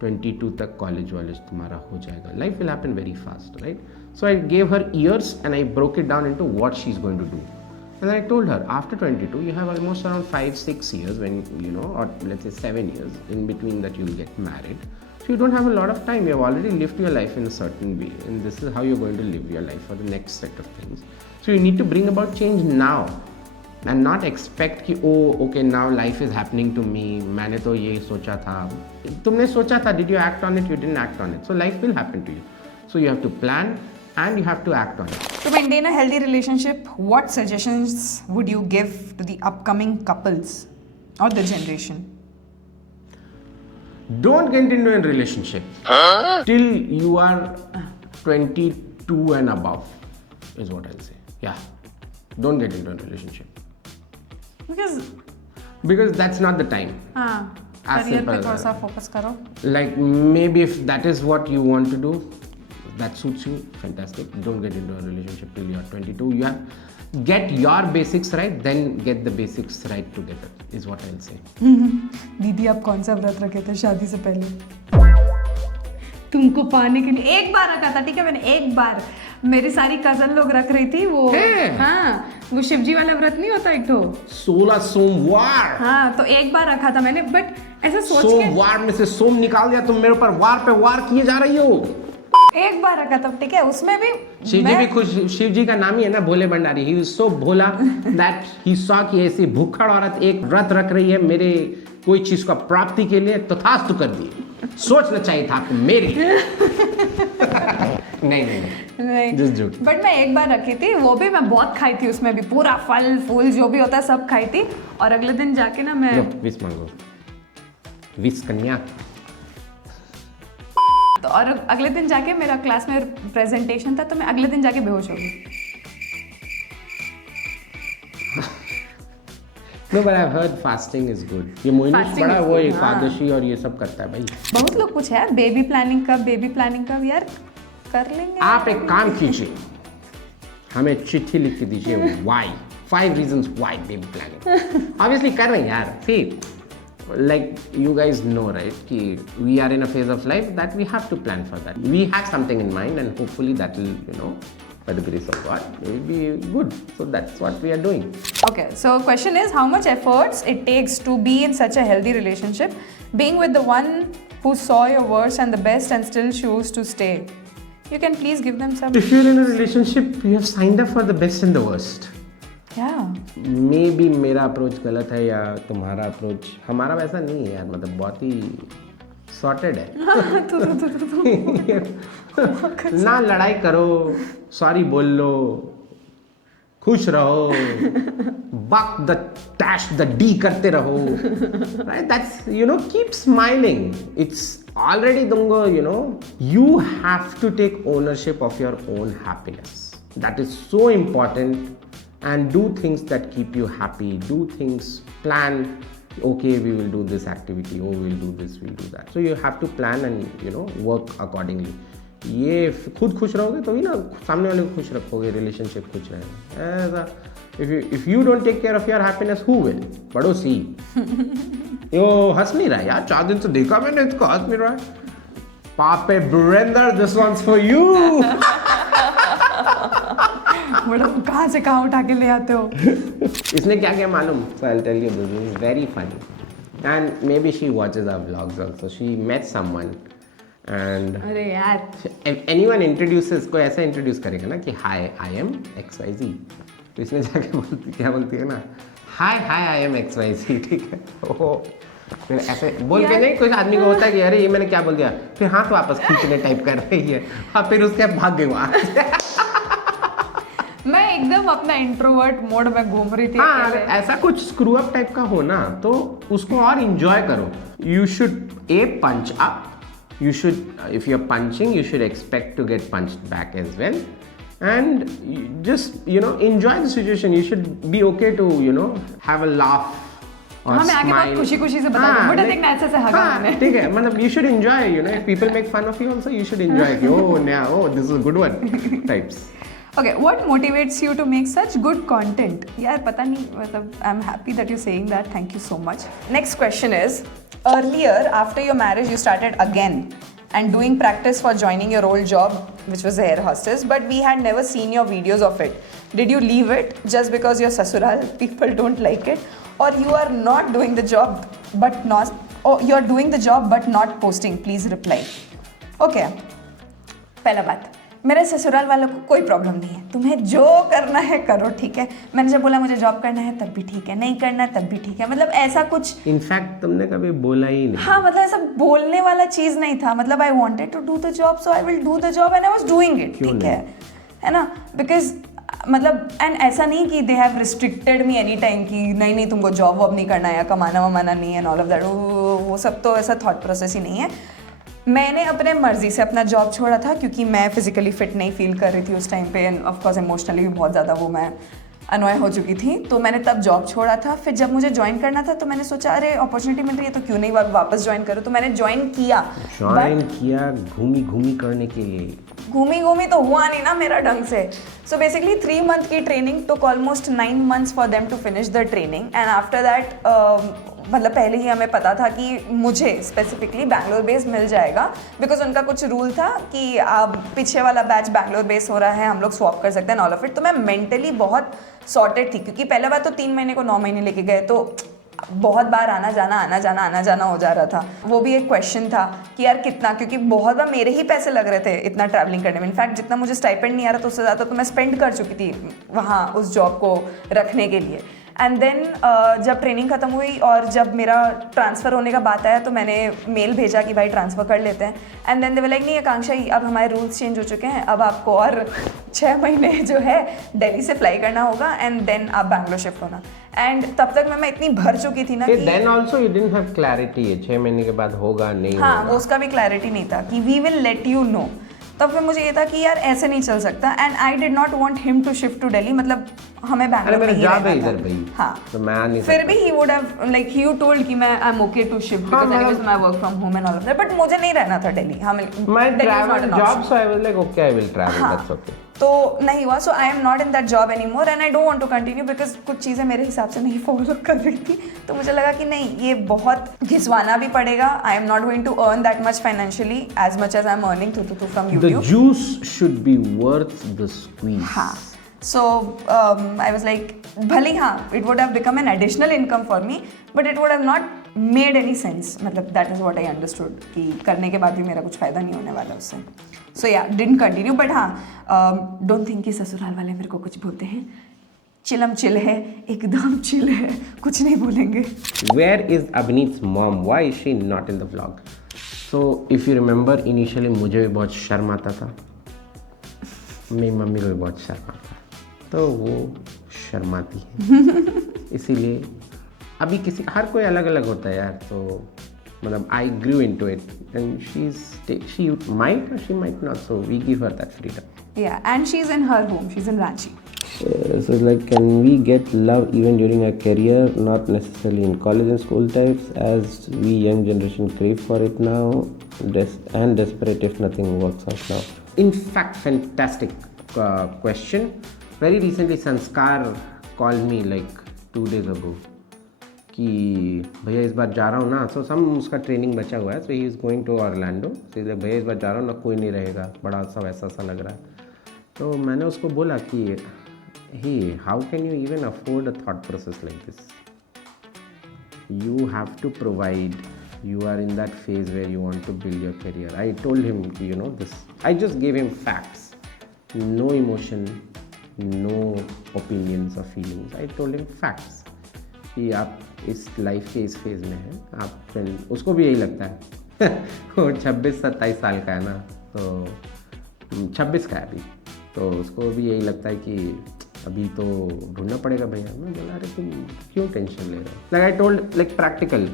22 तक college तुम्हारा हो जाएगा. Life will happen very fast, right? So I gave her years and I broke it down into what she's going to do. And then I told her, after 22, you have almost around 5-6 years when, or let's say 7 years in between that you'll get married. So you don't have a lot of time. You have already lived your life in a certain way, and this is how you're going to live your life for the next set of things. So you need to bring about change now, and not expect कि oh okay now life is happening to me. मैंने तो ये सोचा था. तुमने सोचा था. Did you act on it? You didn't act on it. So life will happen to you. So you have to plan and you have to act on it. To maintain a healthy relationship, what suggestions would you give to the upcoming couples or the generation? Don't get into a relationship till you are 22 and above is what I'll say. Yeah, don't get into a relationship because that's not the time. As career simple पे as थोड़ा that. सा focus करो. Like maybe if that is what you want to do, that suits you, fantastic. Don't get into a relationship till you are 22. You have get your basics right, then get the basics right together is what I'll say. दीदी आप कौन सा व्रत रखे थे शादी से पहले? तुमको पाने के लिए एक बार रखा था, ठीक है? मैंने एक बार, मेरी सारी कजन लोग रख रही थी वो. हाँ, वो शिवजी वाला व्रत नहीं होता एक तो 16 सोमवार. हाँ, तो एक बार रखा था मैंने, बट ऐसा सोच के सोमवार में से सोम निकाल दिया, तुम मेरे ऊपर वार पे वार किए जा रही हो. एक बार रखा था, ठीक है? उसमें भी शिवजी भी खुश. शिवजी का नाम ही है ना Bhole Bhandari. He was so भोला दैट ही सॉ कि ऐसी भूखड़ औरत एक व्रत रख रही है मेरे कोई चीज का प्राप्ति के लिए, तो तथास्तु कर दी. सोचना चाहिए था आपको मेरी. नहीं Just joke. बट मैं एक बार रखी थी, वो भी मैं बहुत खाई थी. उसमें भी पूरा फल फूल जो भी होता है सब खाई थी. और अगले दिन जाके ना मैं विश मांगो, विश कन्या. तो और अगले दिन जाके मेरा क्लास में प्रेजेंटेशन था, तो मैं अगले दिन जाके बेहोश हो गई. No, but I've heard fasting is good. ये मोहिनी Fasting बड़ा is वो good, एकादशी और ये सब करता है भाई. बहुत लोग पूछे यार बेबी प्लानिंग कब यार कर लेंगे. आप एक काम कीजिए, हमें चिट्ठी लिख के दीजिए. Why? 5 reasons why baby planning. Obviously कर रहे हैं यार. See, like you guys know, right? कि we are in a phase of life that we have to plan for that. We have something in mind, and hopefully that will, by the grace of God, it will be good. So that's what we are doing. Okay, so question is how much efforts it takes to be in such a healthy relationship, being with the one who saw your worst and the best and still choose to stay. You can please give them some. If you're in a relationship, you have signed up for the best and the worst. Yeah. Maybe मेरा approach गलत है या तुम्हारा approach. हमारा वैसा नहीं है यार, मतलब बहुत ही सॉर्टेड है. ना लड़ाई करो, सॉरी बोल लो, खुश रहो, बक द टैश द डी करते रहो. Right? That's, keep smiling. It's already तुमको, you have to take ownership of your own happiness. That is so important. And do things that keep you happy. Do things, plan. Okay, we will do this activity. Oh, we'll do this, we'll do that. So you have to plan and work accordingly. ये खुद खुश रहोगे तो ही ना सामने वाले को खुश रखोगे, रिलेशनशिप खुश रहेगा. ऐसा if you don't take care of your happiness, who will? पड़ोसी. यो हंस नहीं रहा यार, 4 दिन से देखा मैंने इसको हंस नहीं रहा. पापे बुरेंद्र, this one's for you. बड़ा कहाँ से कहाँ उठा के ले आते हो. इसने क्या क्या मालूम? So I'll tell you, this is very funny. And maybe she watches our vlogs also. She met someone and अरे यार if anyone introduces, कोई ऐसा introduce करेगा ना कि hi I am XYZ, तो इसने जाके क्या बोलती है ना, hi I am XYZ, ठीक है। ओ फिर ऐसे बोल के नहीं, कुछ आदमी को होता है कि अरे ये मैंने क्या बोल दिया, फिर हाथ वापस खींचने टाइप कर रही है, हाँ फिर उसके भाग गए वहाँ से। मैं एकदम अपना इंट्रोवर्ट मोड में घूम रही थी हाँ अकेले। ऐसा कुछ स्क्रू अप टाइप का हो ना तो उसको और इंजॉय करो। You should a punch up, you should if you're punching you should expect to get punched back as well, and just enjoy the situation. You should be okay to have a laugh or हाँ मैं आगे बहुत smile. खुशी खुशी से बता दूँ, but एक ऐसे से हगा हाँ मैंने। ठीक है, मतलब you should enjoy, if people make fun of you also you should enjoy कि oh this is a good one types. Okay, what motivates you to make such good content? यार पता नहीं, मतलब I'm happy that you're saying that. Thank you so much. Next question is, earlier after your marriage you started again and doing practice for joining your old job, which was air hostess, but we had never seen your videos of it. Did you leave it just because your sasural people don't like it, or you are not doing the job but not, or you're doing the job but not posting? Please reply. Okay, पहला बात, मेरे ससुराल वालों को कोई problem नहीं है, तुम्हें जो करना है करो, ठीक है। मैंने जब बोला मुझे जॉब करना है तब भी ठीक है, नहीं करना तब भी ठीक है, मतलब ऐसा कुछ इनफैक्ट तुमने कभी बोला ही नहीं। हाँ मतलब ऐसा बोलने वाला चीज़ नहीं था, मतलब I wanted to do the job so I will do the job and I was doing it, ठीक है ना, बिकॉज मतलब एंड ऐसा नहीं कि they have restricted me any time कि नहीं नहीं तुमको जॉब वॉब नहीं करना है या कमाना वमाना नहीं है एंड ऑल ऑफ दैट, वो सब तो ऐसा थॉट प्रोसेस ही नहीं है। मैंने अपने मर्जी से अपना जॉब छोड़ा था क्योंकि मैं फिजिकली फिट नहीं फील कर रही थी उस टाइम पे, एंड ऑफकोर्स इमोशनली भी बहुत ज़्यादा वो मैं अनॉय हो चुकी थी, तो मैंने तब जॉब छोड़ा था। फिर जब मुझे ज्वाइन करना था तो मैंने सोचा अरे अपॉर्चुनिटी मिल रही है तो क्यों नहीं वापस ज्वाइन करूँ, तो मैंने ज्वाइन किया। घूमी घूमी करने के लिए, घूमी तो हुआ नहीं ना मेरा ढंग से। सो बेसिकली 3 month की training took almost 9 months for them to finish the training, and after that मतलब पहले ही हमें पता था कि मुझे स्पेसिफिकली बैंगलोर बेस मिल जाएगा, बिकॉज उनका कुछ रूल था कि पीछे वाला बैच बैंगलोर बेस हो रहा है, हम लोग स्वॉप कर सकते हैं ऑल ऑफ इट। तो मैं मेंटली बहुत सॉर्टेड थी, क्योंकि पहले बार तो 3 महीने को 9 महीने लेके गए तो बहुत बार आना जाना हो जा रहा था। वो भी एक क्वेश्चन था कि यार कितना, क्योंकि बहुत बार मेरे ही पैसे लग रहे थे इतना ट्रैवलिंग करने में। इनफैक्ट जितना मुझे स्टाइपेंड नहीं आ रहा था उससे ज़्यादा तो मैं स्पेंड कर चुकी थी वहाँ उस जॉब को रखने के लिए। एंड देन जब ट्रेनिंग ख़त्म हुई और जब मेरा ट्रांसफ़र होने का बात आया तो मैंने मेल भेजा कि भाई ट्रांसफ़र कर लेते हैं। And then they were like नहीं आकांक्षा, अब हमारे रूल्स चेंज हो चुके हैं, अब आपको और 6 महीने जो है दिल्ली से फ्लाई करना होगा एंड देन आप बैंगलोर शिफ्ट होना। एंड तब तक मैं इतनी भर चुकी थी ना कि then also you didn't have clarity 6 महीने के बाद होगा नहीं हाँ होगा। उसका भी क्लैरिटी नहीं था कि we will let you know. तब फिर मुझे ये था कि यार ऐसे नहीं चल सकता, and I did not want him to shift to Delhi, मतलब हमें बैंगलोर में ही रहना था। इधर भाई, हाँ तो मैं नहीं फिर भी he would have like he told कि मैं I am okay to shift because anyways मैं work from home and all of that, but मुझे नहीं रहना था दिल्ली। हाँ my travel job, so I was like okay I will travel, that's okay. तो नहीं हुआ, so I am not in that job any more and I don't want to continue because कुछ चीज़ें मेरे हिसाब से नहीं फॉलो कर रही थी। तो मुझे लगा कि नहीं ये बहुत घिसवाना भी पड़ेगा, I am not going to earn that much financially as much as I am earning through from YouTube. The juice should be worth the squeeze. हाँ सो आई वाज लाइक भले हाँ it would have become an additional income for me but it would have not made any sense, मतलब that is what I understood कि करने के बाद भी मेरा कुछ फ़ायदा नहीं होने वाला उससे। सो या डिडंट कंटिन्यू, बट हाँ डोंट थिंक कि ससुराल वाले मेरे को कुछ बोलते हैं, चिलम चिल है, एकदम चिल है, कुछ नहीं बोलेंगे। Where is Abneet's mom? Why is she not in the vlog? So if you remember initially मुझे भी बहुत शर्म आता था, मेरी मम्मी को भी बहुत शर्म आता, तो वो शर्माती है इसीलिए अभी किसी हर कोई अलग अलग होता है यार, तो मतलब I grew into it and she might or she might not, so we give her that freedom. Yeah, and she's in her home, she's in Ranchi. So like, can we get love even during our career, not necessarily in college and school types, as we young generation crave for it now, and desperate if nothing works out now? In fact, fantastic question. Very recently, Sanskar called me like 2 days ago कि भैया इस बार जा रहा हूँ ना, सो सम उसका training बचा हुआ है, so he is going to Orlando, तो भैया इस बार जा रहा हूँ ना, कोई नहीं रहेगा, बड़ा सा वैसा सा लग रहा है। तो मैंने उसको बोला कि he, how can you even afford a thought process like this? you have to provide. You are in that phase where you want to build your career. I told him, you know, this. I just gave him facts, no emotion, no opinions or feelings. I told him facts कि आप इस life के इस phase में हैं, आप फिर उसको भी यही लगता है वो 26-27 साल का है ना, तो 26 का है अभी, तो उसको भी यही लगता है कि अभी तो ढूंढना पड़ेगा भैया। मैं बोला अरे तुम क्यों टेंशन ले रहे हो? Like I told, like practical,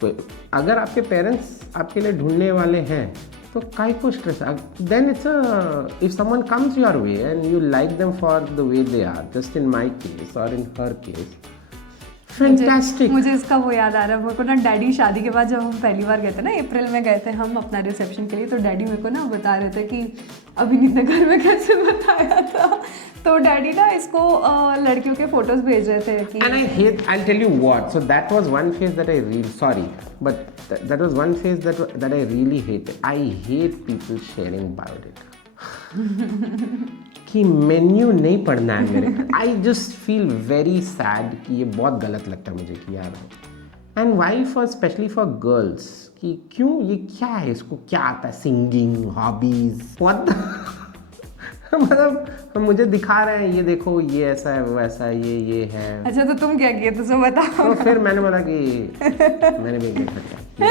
तो अगर आपके पेरेंट्स आपके लिए ढूंढने वाले हैं तो काहे को stress? Then it's if someone comes your way and you like them for the way they are, just in my case और इन हर केस, फैंटास्टिक। मुझे इसका वो याद आ रहा है, मेरे को ना डैडी शादी के बाद जब हम पहली बार गए थे ना, अप्रैल में गए थे हम अपना रिसेप्शन के लिए, तो डैडी मेरे को ना बता रहे थे कि अभिनीत ने घर में कैसे बताया था, तो डैडी ना इसको लड़कियों के फोटोज भेज रहे थे कि And I hate, I'll tell you what, so that was one phase that I really, sorry, but that was one phase that I really hated. I hate people sharing biodata. कि menu नहीं पढ़ना है मेरे, I just feel very sad कि ये बहुत गलत लगता है मुझे कि यार, and why for specially for girls कि क्यों, ये क्या है, इसको क्या आता है, सिंगिंग, हॉबीज, व्हाट मतलब मुझे दिखा रहे हैं, ये देखो ये ऐसा है, वो ऐसा है, ये है। अच्छा तो तुम क्या किए, तो बताओ। तो फिर मैंने बोला कि मैंने भी देखा क्या।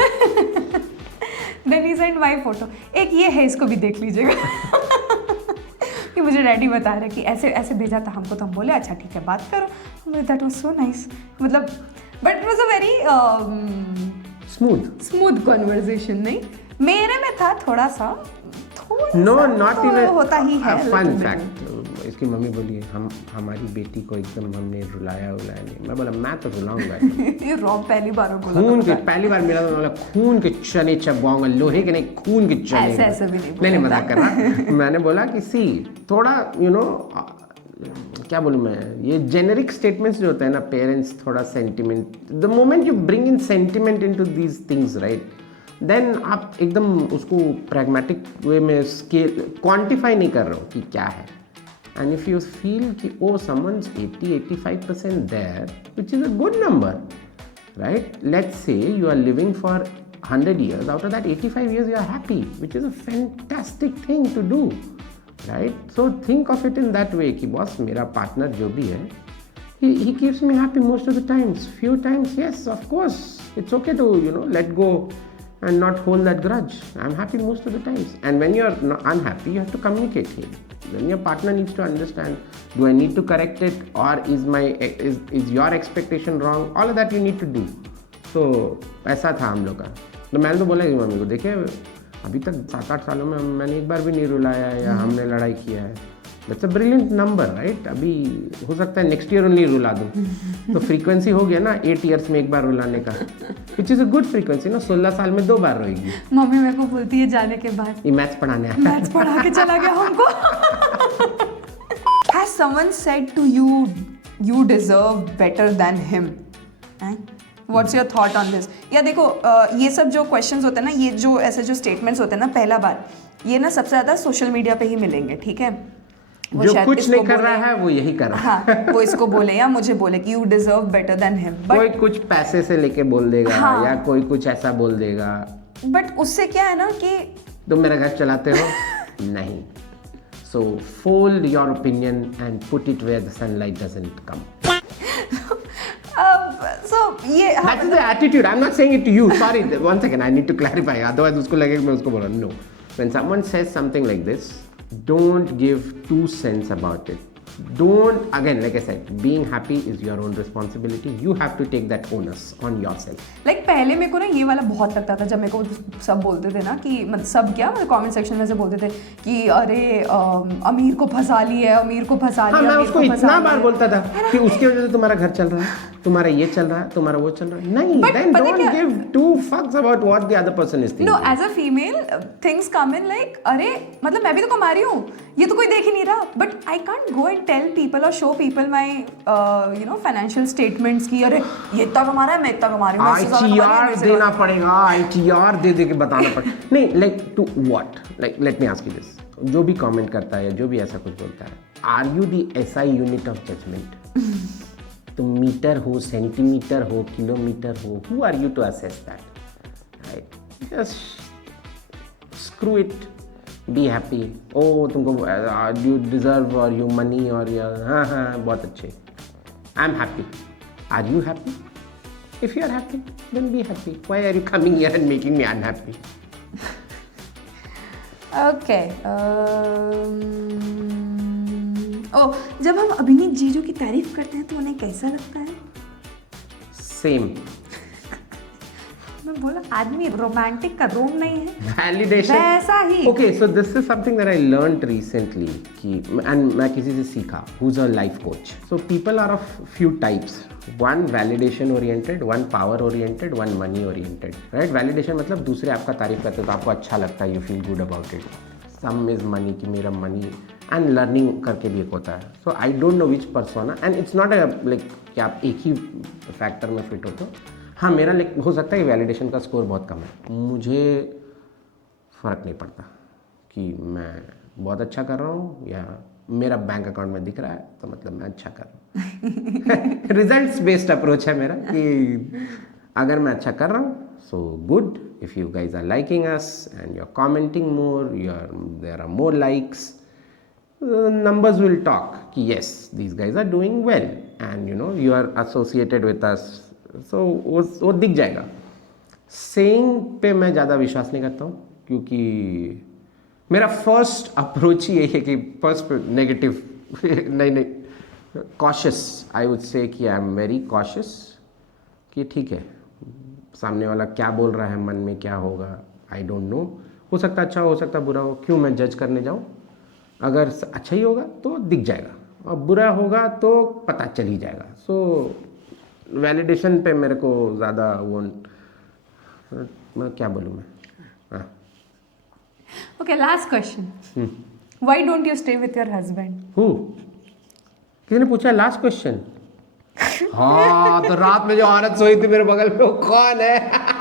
Then he send my photo, एक ये है, इसको भी देख लीजिएगा। कि मुझे डैडी बता रहे कि ऐसे ऐसे भेजा था हमको, तो हम बोले अच्छा ठीक है बात करो। दैट वाज सो नाइस, मतलब but it was a very smooth conversation. नहीं, मेरे में था थोड़ा सा नो नॉट इवन होता ही है। फन फैक्ट, इसकी मम्मी बोली हमारी बेटी को एकदम हमने रुलाया नहीं। मैं बोला मैं तो रुलाऊंगा। ये रॉन्ग पहली बार बोला, खून के पहली बार मिला तो बोला खून के चने चबाऊंगा, लोहे के नहीं, खून के चने। ऐसे भी नहीं मजाक कर रहा। मैंने बोला कि सी थोड़ा यू नो क्या बोलूँ मैं, ये जेनेरिक स्टेटमेंट्स जो होते हैं ना, पेरेंट्स थोड़ा sentiment, the moment you bring in sentiment into these things right, then आप एकदम उसको प्रैग्मेटिक वे में स्केल क्वांटिफाई नहीं कर रहे हो कि क्या है। एंड इफ यू फील कि oh someone's 80-85% there, which is a good number right, let's say you are living for 100 years, out of that 85 years you are happy, which is a fantastic thing to do right? So think of it in that way कि boss मेरा partner जो भी है, he keeps me happy most of the times. Few times yes, of course it's okay to let go and not hold that grudge. I'm happy most of the times. And when you're unhappy, you have to communicate it. Then your partner needs to understand, do I need to correct it, or is your expectation wrong? All of that you need to do. So ऐसा था हम लोग का। तो मैंने तो बोला कि मम्मी को, देखिए अभी तक 7-8 सालों में मैंने एक बार भी नहीं रुलाया या हमने लड़ाई किया है। That's a brilliant number right. अभी हो सकता है नेक्स्ट ईयर नहीं रुला दूँ, तो फ्रीक्वेंसी हो गया ना 8 years में एक बार रुलाने का, which is a good frequency ना। 16 साल में 2 बार रोएगी। मम्मी मेरे को बोलती है जाने के बाद, ये मैथ्स पढ़ाने आया, मैथ्स पढ़ा के चला गया हमको। Has someone said to you, you deserve better than him? What's your thought on this? या देखो ये सब जो क्वेश्चंस होते हैं ना, ये जो ऐसे जो स्टेटमेंट्स होते हैं ना, पहला बार ये ना सबसे ज़्यादा सोशल मीडिया पे ही मिलेंगे, ठीक है? वो जो शायद कुछ इसको नहीं कर बोले, रहा है वो यही कर रहा है। हाँ, वो इसको बोले या मुझे बोले कि you deserve better than him, कोई कुछ पैसे से लेके बोल देगा, हाँ, या कोई कुछ ऐसा बोल देगा, बट उससे क्या है ना कि तुम मेरा घर चलाते हो नहीं, so fold your opinion and put it where the sunlight doesn't come. so ये That is the attitude. I'm not saying it to you. Sorry, one second. I need to clarify. Otherwise, उसको लगेगा मैं उसको बोल रहा हूँ. No. When someone says something like this, don't give 2 cents about it. Don't, again, like I said, being happy is your own responsibility. You have to take that onus on yourself. Like पहले मेरे को ना ये वाला बहुत लगता था, जब मेरे को सब बोलते थे ना कि मतलब सब क्या, मतलब कमेंट सेक्शन में से बोलते थे कि अरे अमीर को फंसा लिया, अमीर को फंसा लिया। मैं उसको इतना बार बोलता था कि उसकी वजह से तुम्हारा घर चल रहा है, तुम्हारा ये चल रहा है, तुम्हारा वो चल रहा है। नहीं, then don't give 2 fucks about what the other person is thinking. No, as a female, things come in like अरे मतलब मैं भी तो कमा रही हूँ, ये तो कोई देख ही नहीं रहा, but I can't go and tell people or show people my financial statements कि अरे ये इतना कमा रहा है, मैं इतना कमा रही हूँ। ITR देना पड़ेगा, ITR दे के बताना पड़ेगा। नहीं, like to what? Like let me ask you this. जो भी कमेंट करता है, जो भी ऐसा कुछ बोलता है, are you the SI unit of judgment? तुम मीटर हो, सेंटीमीटर हो, किलोमीटर हो, who are you to assess that, right? Just screw it, be happy. ओ तुमको यू डिजर्व और यू मनी और हाँ हाँ बहुत अच्छे, I am happy. Are you happy? If you are happy then be happy. Why are you coming here and making me unhappy? Okay. ओ, जब हम अभिनीत जीजू की तारीफ करते हैं तो उन्हें कैसा लगता है? सेम मैं बोला आदमी रोमांटिक का रोम नहीं है, वैलिडेशन वैसा ही। Okay, so this is something that I learned recently कि एंड मैं किसी से सीखा who is a life coach. So people are of few types, one validation oriented, one power oriented, one money oriented, right? Validation मतलब दूसरे आपका तारीफ करते हैं तो आपको अच्छा लगता है, you feel good about it. Some is money, कि मेरा मनी, एंड लर्निंग करके भी एक होता है। So I don't know which persona, and it's not like कि आप एक ही फैक्टर में फिट हो। तो हाँ, मेरा हो सकता है वैलिडेशन का स्कोर बहुत कम है, मुझे फ़र्क नहीं पड़ता कि मैं बहुत अच्छा कर रहा हूँ या मेरा बैंक अकाउंट में दिख रहा है तो मतलब मैं अच्छा कर रहा हूँ। रिजल्ट्स बेस्ड अप्रोच है मेरा कि अगर मैं अच्छा कर रहा हूँ so good, if you guys are liking us and you are commenting more, there are more likes, numbers will talk कि yes, these guys are doing well and you know you are associated with us, so वो दिख जाएगा। Saying पे मैं ज़्यादा विश्वास नहीं करता हूँ क्योंकि मेरा फर्स्ट अप्रोच ही यही है कि फर्स्ट नेगेटिव नहीं, कॉशियस, आई वुड से कि आई एम वेरी कॉशियस कि ठीक है सामने वाला क्या बोल रहा है, मन में क्या होगा, आई डोंट नो, हो सकता अच्छा हो सकता बुरा हो, क्यों मैं जज करने जाऊँ? अगर अच्छा ही होगा तो दिख जाएगा और बुरा होगा तो पता चल ही जाएगा। सो वैलिडेशन पे मेरे को ज़्यादा वो मैं क्या बोलूँ मैं, हाँ। Okay, last question, why don't you stay with your husband? किसी ने पूछा लास्ट क्वेश्चन? हाँ, तो रात में जो औरत सोई थी मेरे बगल में वो कौन है?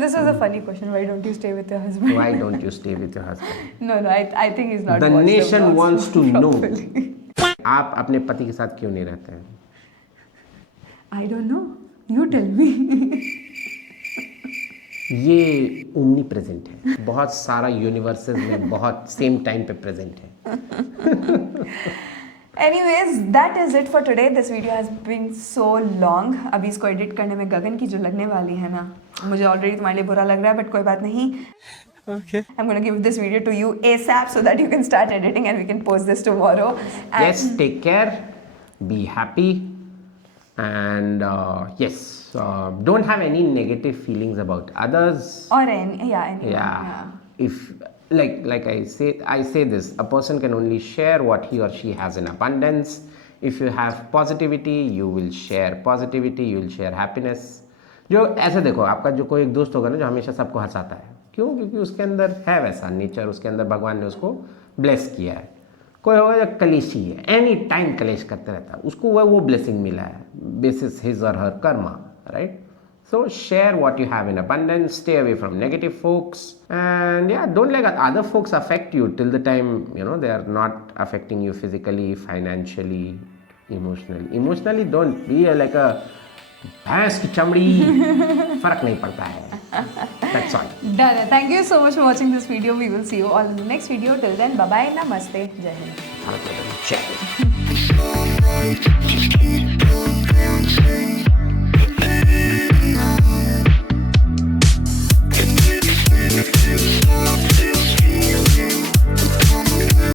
This was a funny question. Why don't you stay with your husband? Why don't you stay with your husband? No, I think he's not. The watched nation vlogs wants to know. properly. आप अपने पति के साथ क्यों नहीं रहते हैं? I don't know. You tell me. ये ओमनी प्रेजेंट है, बहुत सारा यूनिवर्सेस में बहुत सेम टाइम पे प्रेजेंट है। Anyways, that is it for today. This video has been so long. अभी इसको एडिट करने में गगन की जो लगने वाली है ना, मुझे ऑलरेडी तुम्हारे लिए बुरा लग रहा है, बट कोई बात नहीं। Okay. I'm gonna give this video to you ASAP so that you can start editing and we can post this tomorrow. And Yes, take care, be happy, and yes, don't have any negative feelings about others. or anyone. Yeah. If like I say this, a person can only share what he or she has in abundance. If you have positivity, you will share positivity, you will share happiness. जो ऐसे देखो, आपका जो कोई एक दोस्त होगा ना जो हमेशा सबको हंसाता है, क्यों? क्योंकि उसके अंदर है वैसा नेचर, उसके अंदर भगवान ने उसको ब्लेस किया है। कोई होगा जो कलेशी है, एनी टाइम कलेश करते रहता है, उसको वो ब्लेसिंग मिला है बेसिस हिज और her karma, right? So share what you have in abundance, stay away from negative folks, and yeah, don't let other folks affect you till the time, you know, they are not affecting you physically, financially, emotionally. Emotionally don't be like a भैंस की चमड़ी, फर्क नहीं पड़ता है। That's all. Done. Thank you so much for watching this video. We will see you all in the next video. Till then, bye bye, namaste, jai hind. Check.